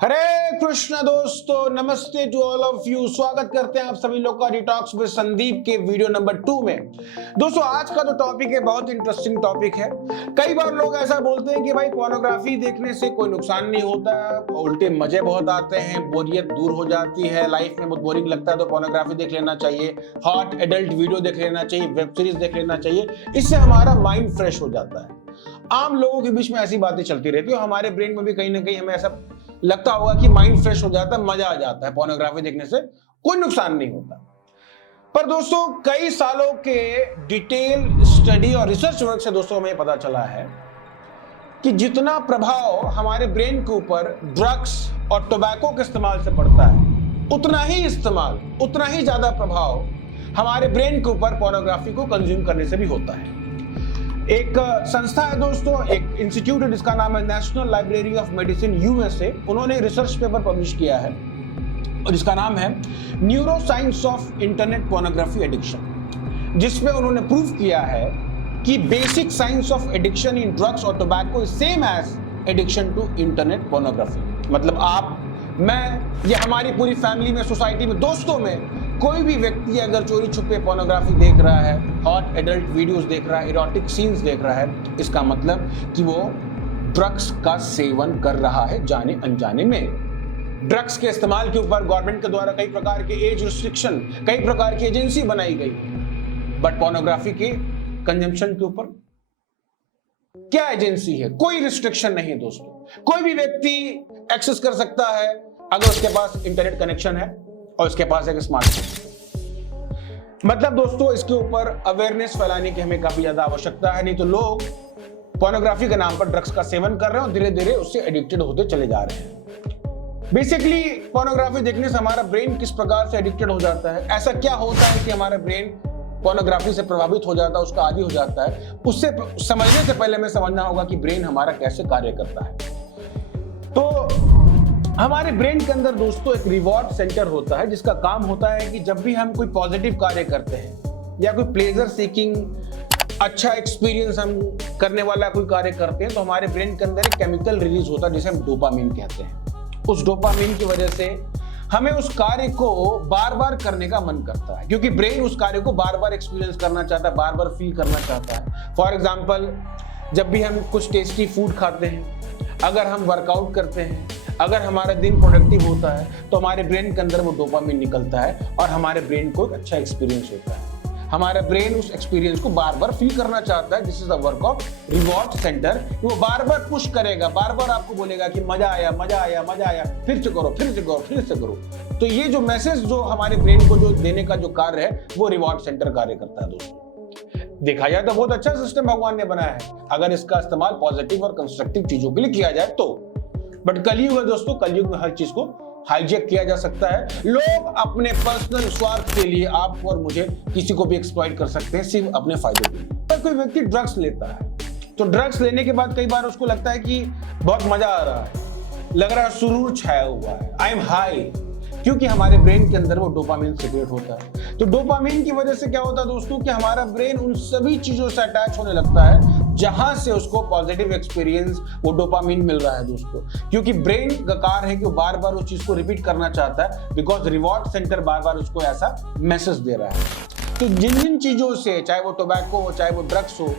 हरे कृष्ण दोस्तों, नमस्ते to all of you. स्वागत करते हैं आप सभी लोग का डिटॉक्स विद संदीप के वीडियो नंबर 2 में। दोस्तों, आज का जो टॉपिक है बहुत इंटरेस्टिंग टॉपिक है। कई बार लोग ऐसा बोलते हैं कि भाई पोर्नोग्राफी देखने से कोई नुकसान नहीं होता, उल्टे मजे बहुत आते हैं, बोरियत दूर हो जाती है, लाइफ में बहुत बोरिंग लगता है तो पोर्नोग्राफी देख लेना चाहिए, हॉट एडल्ट वीडियो देख लेना चाहिए, वेब सीरीज देख लेना चाहिए, इससे हमारा माइंड फ्रेश हो जाता है। आम लोगों के बीच में ऐसी बातें चलती रहती है, हमारे ब्रेन में भी कहीं ना कहीं हमें ऐसा लगता होगा कि माइंड फ्रेश हो जाता है, मजा आ जाता है, पोर्नोग्राफी देखने से कोई नुकसान नहीं होता। पर दोस्तों, कई सालों के डिटेल स्टडी और रिसर्च वर्क से दोस्तों हमें पता चला है कि जितना प्रभाव हमारे ब्रेन के ऊपर ड्रग्स और टोबैको के इस्तेमाल से पड़ता है, उतना ही ज्यादा प्रभाव हमारे ब्रेन के ऊपर पोर्नोग्राफी को कंज्यूम करने से भी होता है। एक संस्था है दोस्तों, एक इंस्टीट्यूट है जिसका नाम है national library of medicine USA. उन्होंने रिसर्च पेपर पब्लिश किया है और जिसका नाम है neuro science of internet pornography addiction, जिसमें उन्होंने प्रूव किया है कि basic science of addiction in drugs और tobacco is same as addiction to internet pornography. मतलब आप, मैं, या हमारी पूरी फैमिली में, सोसाइटी में, दोस्तों में कोई भी व्यक्ति अगर चोरी छुपे पोर्नोग्राफी देख रहा है, हॉट एडल्ट वीडियोस देख रहा है, इरोटिक सीन्स देख रहा है, इसका मतलब कि वो ड्रग्स का सेवन कर रहा है जाने अनजाने में। ड्रग्स के इस्तेमाल के ऊपर गवर्नमेंट के द्वारा कई प्रकार के एज रिस्ट्रिक्शन, कई प्रकार की एजेंसी बनाई गई, बट पोर्नोग्राफी के कंजम्पशन के ऊपर क्या एजेंसी है? कोई रिस्ट्रिक्शन नहीं है दोस्तों। कोई भी व्यक्ति एक्सेस कर सकता है अगर उसके पास इंटरनेट कनेक्शन है और उसके पास एक स्मार्टफोन। मतलब दोस्तों, इसके ऊपर अवेयरनेस फैलाने की हमें काफी ज्यादा आवश्यकता है, नहीं तो लोग पोर्नोग्राफी के नाम पर ड्रग्स का सेवन कर रहे हैं और धीरे धीरे उससे एडिक्टेड होते चले जा रहे हैं। बेसिकली पोर्नोग्राफी देखने से हमारा ब्रेन किस प्रकार से एडिक्टेड हो जाता है, ऐसा क्या होता है कि हमारा ब्रेन पोर्नोग्राफी से प्रभावित हो जाता है, उसका आदी हो जाता है, उससे समझने से पहले हमें समझना होगा कि ब्रेन हमारा कैसे कार्य करता है। तो हमारे ब्रेन के अंदर दोस्तों एक रिवॉर्ड सेंटर होता है, जिसका काम होता है कि जब भी हम कोई पॉजिटिव कार्य करते हैं या कोई प्लेजर सीकिंग, अच्छा एक्सपीरियंस हम करने वाला कोई कार्य करते हैं, तो हमारे ब्रेन के अंदर एक केमिकल रिलीज होता है जिसे हम डोपामिन कहते हैं। उस डोपामिन की वजह से हमें उस कार्य को बार बार करने का मन करता है, क्योंकि ब्रेन उस कार्य को बार बार एक्सपीरियंस करना चाहता है, बार बार फील करना चाहता है। फॉर एग्जाम्पल, जब भी हम कुछ टेस्टी फूड खाते हैं, अगर हम वर्कआउट करते हैं, अगर हमारा दिन प्रोडक्टिव होता है, तो हमारे ब्रेन के अंदर वो डोपामिन निकलता है और हमारे ब्रेन को एक अच्छा एक्सपीरियंस होता है। हमारा ब्रेन उस एक्सपीरियंस को बार बार फील करना चाहता है। This is the work of reward centre. वो बार बार पुश करेगा, बार बार आपको बोलेगा कि मजा आया, मजा आया, मजा आया, फिर से करो, फिर से करो, फिर से करो। तो ये जो मैसेज जो हमारे ब्रेन को जो देने का जो कार्य है, वो रिवॉर्ड सेंटर कार्य करता है दोस्तों। देखा जाए तो बहुत अच्छा सिस्टम भगवान ने बनाया है, अगर इसका इस्तेमाल पॉजिटिव और कंस्ट्रक्टिव चीजों के लिए किया जाए तो। बट कलयुग है दोस्तों, कलयुग में हर चीज को हाईजैक किया जा सकता है। लोग अपने पर्सनल स्वार्थ के लिए आपको और मुझे, किसी को भी एक्सप्लॉइट कर सकते हैं सिर्फ अपने फायदे के लिए। अगर कोई व्यक्ति ड्रग्स लेता है तो ड्रग्स लेने के बाद कई बार उसको लगता है कि बहुत मजा आ रहा है, लग रहा है सुरूर छाया हुआ है, आई एम हाई, क्योंकि हमारे ब्रेन के अंदर वो डोपामिन सीक्रेट होता है। तो डोपामिन की वजह से क्या होता है दोस्तों कि हमारा ब्रेन उन सभी चीजों से अटैच होने लगता है जहां से उसको पॉजिटिव एक्सपीरियंस, वो डोपामिन मिल रहा है दोस्तों। क्योंकि ब्रेन का कार्य है कि वो बार बार उस चीज को रिपीट करना चाहता है, बिकॉज रिवॉर्ड सेंटर बार बार उसको ऐसा मैसेज दे रहा है। तो जिन जिन चीजों से, चाहे वो टोबैको हो, चाहे वो ड्रग्स हो,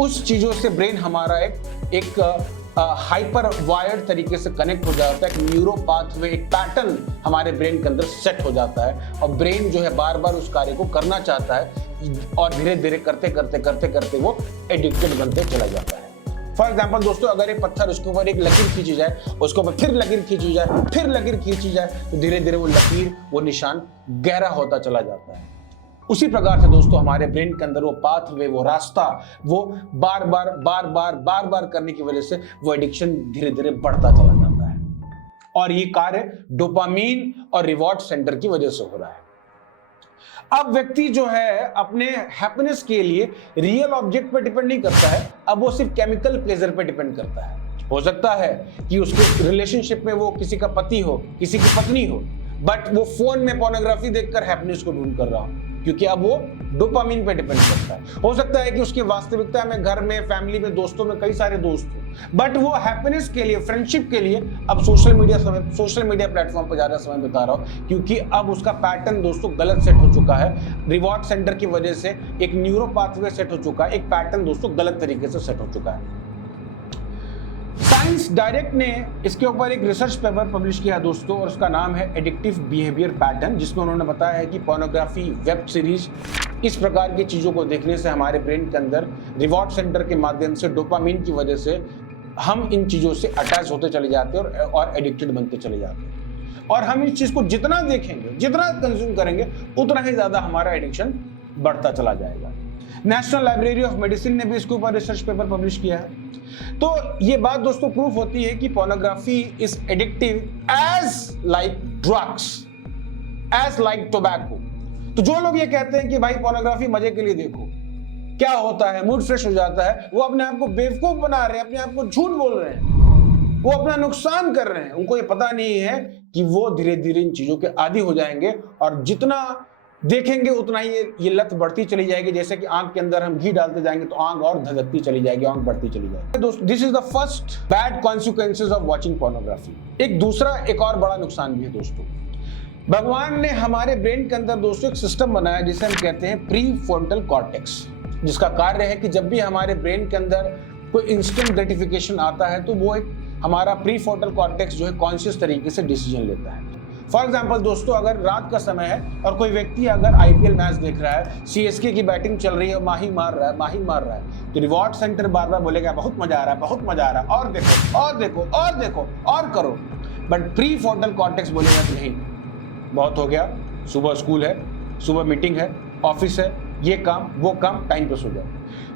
उस चीजों से ब्रेन हमारा एक हाइपर वायर्ड तरीके से कनेक्ट हो जाता है। एक न्यूरो पाथवे, एक पैटर्न हमारे ब्रेन के अंदर सेट हो जाता है और ब्रेन जो है बार बार उस कार्य को करना चाहता है और धीरे धीरे करते करते करते करते वो एडिक्टेड बनते चला जाता है। फॉर एग्जाम्पल दोस्तों, अगर एक पत्थर, उसके ऊपर एक लकीर खींची जाए, उसके ऊपर फिर लकीर खींची जाए, फिर लकीर खींची जाए, तो धीरे धीरे वो लकीर, वो निशान गहरा होता चला जाता है। उसी प्रकार से दोस्तों हमारे ब्रेन के अंदर वो पाथवे, वो रास्ता, वो बार बार करने की वजह से वो एडिक्शन धीरे धीरे बढ़ता चला जाता है। और ये कार्य डोपामीन और रिवॉर्ड सेंटर की वजह से हो रहा है। अब व्यक्ति जो है अपने हैप्पीनेस के लिए रियल ऑब्जेक्ट पर डिपेंड नहीं करता है, अब वो सिर्फ केमिकल प्लेजर पर डिपेंड करता है। हो सकता है कि उसके रिलेशनशिप में वो किसी का पति हो, किसी की पत्नी हो, बट वो फोन में पोर्नोग्राफी देखकर हैप्पीनेस को ढूंढ कर रहा हो, क्योंकि अब वो डोपामिन पे डिपेंड करता है। हो सकता है कि उसकी वास्तविकता में घर में, फैमिली में, दोस्तों में कई सारे दोस्त हो, बट वो हैप्पीनेस के लिए, फ्रेंडशिप के लिए अब सोशल मीडिया प्लेटफॉर्म पर ज्यादा समय बिता रहा हो, क्योंकि अब उसका पैटर्न दोस्तों गलत सेट हो चुका है। रिवॉर्ड सेंटर की वजह से एक न्यूरो पाथवे सेट हो चुका है, एक पैटर्न दोस्तों गलत तरीके से सेट हो चुका है। साइंस डायरेक्ट ने इसके ऊपर एक रिसर्च पेपर पब्लिश किया दोस्तों, और उसका नाम है एडिक्टिव बिहेवियर पैटर्न, जिसमें उन्होंने बताया है कि पोर्नोग्राफी, वेब सीरीज, इस प्रकार की चीजों को देखने से हमारे ब्रेन के अंदर रिवॉर्ड सेंटर के माध्यम से, डोपामिन की वजह से हम इन चीजों से अटैच होते चले जाते हैं और एडिक्टेड बनते चले जाते हैं। और हम इस चीज को जितना देखेंगे, जितना कंज्यूम करेंगे, उतना ही ज्यादा हमारा एडिक्शन बढ़ता चला जाएगा। नेशनल लाइब्रेरी ऑफ मेडिसिन ने भी इसके ऊपर रिसर्च पेपर पब्लिश किया है। तो ये बात दोस्तों प्रूफ होती है कि pornography is addictive as like drugs, as like tobacco. तो जो लोग ये कहते हैं कि भाई पोर्नोग्राफी मजे के लिए देखो, क्या होता है, मूड फ्रेश हो जाता है, वो अपने आप को बेवकूफ बना रहे हैं, अपने आप को झूठ बोल रहे हैं, वो अपना नुकसान कर रहे हैं। उनको ये पता नहीं है कि वो धीरे धीरे इन चीजों के आदी हो जाएंगे, और जितना देखेंगे उतना ही ये लत बढ़ती चली जाएगी। जैसे कि आंख के अंदर हम घी डालते जाएंगे तो आंख और धधकती चली जाएगी, आंख बढ़ती चली जाएगी। दोस्तों, this is the first bad consequences of watching pornography. एक और बड़ा नुकसान भी है दोस्तों। भगवान ने हमारे ब्रेन के अंदर दोस्तों एक सिस्टम बनाया जिसे हम कहते हैं प्री फ्रंटल कॉर्टेक्स, जिसका कार्य है कि जब भी हमारे ब्रेन के अंदर कोई इंस्टेंट ग्रेटिफिकेशन आता है तो वो एक हमारा प्री फ्रंटल कॉर्टेक्स जो है कॉन्शियस तरीके से डिसीजन लेता है। फॉर एग्जाम्पल दोस्तों, अगर रात का समय है और कोई व्यक्ति अगर आईपीएल मैच देख रहा है, सीएसके की बैटिंग चल रही है, माही मार रहा है, तो रिवॉर्ड सेंटर बार बार बोलेगा बहुत मजा आ रहा है, बहुत मजा आ रहा है, और देखो और देखो और देखो और करो। बट प्री फ्रंटल कॉर्टेक्स बोलेगा कि नहीं, बहुत हो गया, सुबह स्कूल है, सुबह मीटिंग है, ऑफिस है, ये काम वो काम, टाइम पे सो जाओ।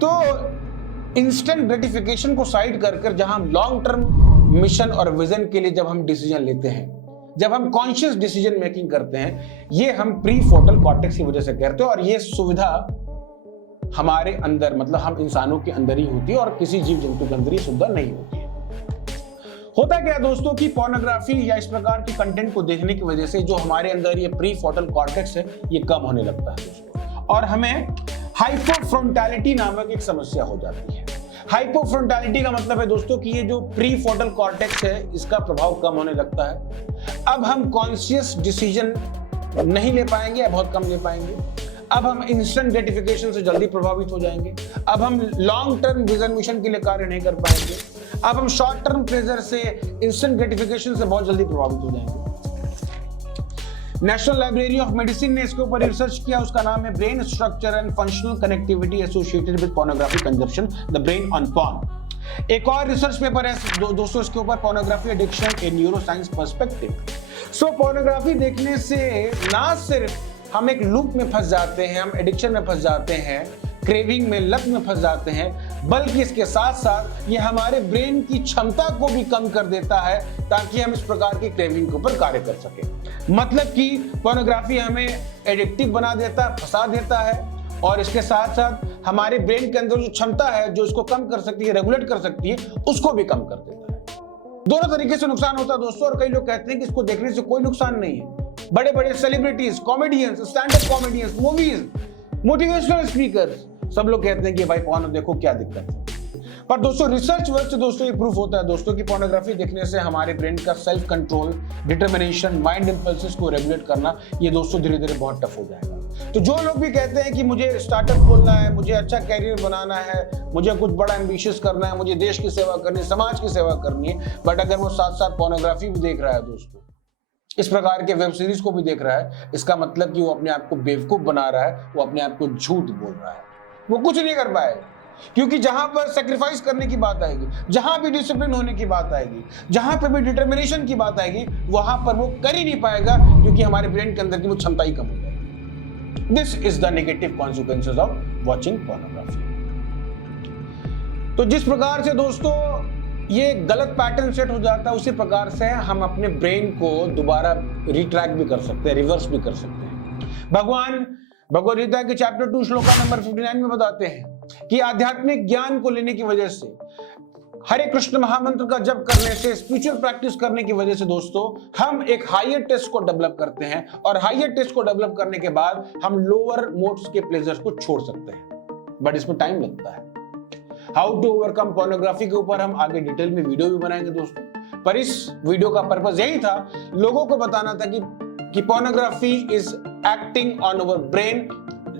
तो इंस्टेंट ग्रेटिफिकेशन को साइड कर जहां हम लॉन्ग टर्म मिशन और विजन के लिए जब हम डिसीजन लेते हैं, जब हम कॉन्शियस डिसीजन मेकिंग करते हैं, ये हम प्री फ्रंटल कॉर्टेक्स की वजह से करते हैं। और ये सुविधा हमारे अंदर, मतलब हम इंसानों के अंदर ही होती है और किसी जीव जंतु के अंदर ही सुविधा नहीं होती है। होता क्या दोस्तों कि पोर्नोग्राफी या इस प्रकार के कंटेंट को देखने की वजह से जो हमारे अंदर ये प्री फ्रंटल कॉर्टेक्स है, ये कम होने लगता है दोस्तों, और हमें हाइपोफ्रंटैलिटी नामक एक समस्या हो जाती है। हाइपोफ्रंटैलिटी का मतलब है दोस्तों कि ये जो प्री फ्रंटल कॉर्टेक्स है, इसका प्रभाव कम होने लगता है। अब हम कॉन्शियस डिसीजन नहीं ले पाएंगे या बहुत कम ले पाएंगे। अब हम इंस्टेंट ग्रेटिफिकेशन से जल्दी प्रभावित हो जाएंगे। अब हम लॉन्ग टर्म विजन मिशन के लिए कार्य नहीं कर पाएंगे। अब हम शॉर्ट टर्म प्लेजर से, इंस्टेंट ग्रेटिफिकेशन से बहुत जल्दी प्रभावित हो जाएंगे। नेशनल लाइब्रेरी ऑफ मेडिसिन ने इसके ऊपर रिसर्च किया, उसका नाम है brain structure and functional connectivity associated with pornography consumption, the brain on porn. एक और रिसर्च पेपर है दोस्तों इसके ऊपर, पोर्नोग्राफी एडिक्शन ए न्यूरोसाइंस पर्सपेक्टिव। सो पोर्नोग्राफी देखने से ना सिर्फ हम एक लूप में फंस जाते हैं, हम एडिक्शन में फंस जाते हैं, क्रेविंग में, लत में फंस जाते हैं, बल्कि इसके साथ साथ ये हमारे ब्रेन की क्षमता को भी कम कर देता है ताकि हम इस प्रकार की क्रेविंग के ऊपर कार्य कर सकें। मतलब कि पोर्नोग्राफी हमें एडिक्टिव बना देता है, फंसा देता है, और इसके साथ साथ हमारे ब्रेन के अंदर जो क्षमता है जो इसको कम कर सकती है, रेगुलेट कर सकती है, उसको भी कम कर देता है। दोनों तरीके से नुकसान होता है दोस्तों। और कई लोग कहते हैं कि इसको देखने से कोई नुकसान नहीं है। बड़े बड़े celebrities, comedians, stand up comedians, movies, motivational speakers, सब लोग कहते हैं कि भाई पोर्नो देखो, क्या दिक्कत है। पर दोस्तों रिसर्च वर्क से दोस्तों ये प्रूफ होता है दोस्तों कि पोर्नोग्राफी देखने से हमारे ब्रेन का self control, determination, mind impulses को रेगुलेट करना, ये दोस्तों धीरे धीरे बहुत टफ हो जाएगा। तो जो लोग भी कहते हैं कि मुझे स्टार्टअप खोलना है, मुझे अच्छा कैरियर बनाना है, मुझे कुछ बड़ा एम्बिशियस करना है, मुझे देश की सेवा करनी है, समाज की सेवा करनी है, बट अगर वो साथ साथ पोर्नोग्राफी भी देख रहा है दोस्तों, इस प्रकार के वेब सीरीज को भी देख रहा है, इसका मतलब कि वो अपने आप को बेवकूफ बना रहा है, वो अपने आप को झूठ बोल रहा है, वो कुछ नहीं कर पाएगा। क्योंकि जहां पर सैक्रिफाइस करने की बात आएगी, जहां भी डिसिप्लिन होने की बात आएगी, जहां पर भी डिटर्मिनेशन की बात आएगी, वहां पर वो कर ही नहीं पाएगा, क्योंकि हमारे ब्रेन के अंदर की वो क्षमता ही कम हो जाएगी। This is the negative consequences of watching pornography. तो जिस प्रकार से दोस्तों ये गलत पैटर्न सेट हो जाता है, उसी प्रकार से हम अपने ब्रेन को दोबारा रिट्रैक भी कर सकते हैं, रिवर्स भी कर सकते हैं। भगवान भगवद गीता के चैप्टर 2 श्लोका नंबर 59 में बताते हैं कि आध्यात्मिक ज्ञान को लेने की वजह से हरे कृष्ण महामंत्र का जप करने से, स्पिरिचुअल प्रैक्टिस करने की वजह से दोस्तों हम एक हायर टेस्ट को डेवलप करते हैं, और हायर टेस्ट को डेवलप करने के बाद हम लोअर मोड्स के प्लेजर्स को छोड़ सकते हैं, बट इसमें टाइम लगता है। हाउ टू ओवरकम पोर्नोग्राफी के ऊपर हम आगे डिटेल में वीडियो भी बनाएंगे दोस्तों, पर इस वीडियो का पर्पस यही था, लोगों को बताना था कि pornography is acting on our brain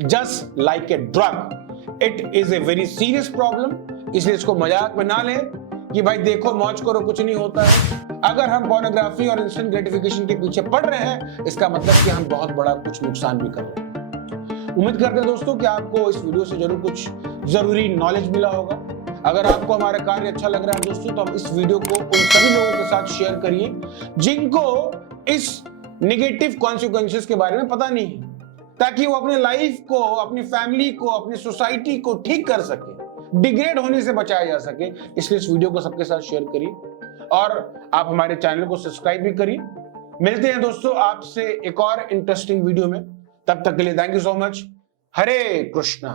just like a drug. It is a very serious problem, इसलिए इसको मजाक में ना लें कि भाई देखो मौज करो कुछ नहीं होता है। अगर हम पोर्नोग्राफी और इंस्टेंट ग्रेटिफिकेशन के पीछे पड़ रहे हैं, इसका मतलब कि हम बहुत बड़ा कुछ नुकसान भी कर रहे हैं। उम्मीद करते हैं दोस्तों कि आपको इस वीडियो से जरूर कुछ जरूरी नॉलेज मिला होगा। अगर आपको हमारा कार्य अच्छा लग रहा है दोस्तों, तो आप इस वीडियो को उन सभी लोगों के साथ शेयर करिए जिनको इस नेगेटिव कॉन्सिक्वेंसेस के बारे में पता नहीं है, ताकि वो अपने लाइफ को, अपनी फैमिली को, अपनी सोसाइटी को ठीक कर सके, डिग्रेड होने से बचाया जा सके। इसलिए इस वीडियो को सबके साथ शेयर करिए और आप हमारे चैनल को सब्सक्राइब भी करिए। मिलते हैं दोस्तों आपसे एक और इंटरेस्टिंग वीडियो में, तब तक के लिए thank you so much. Hare Krishna.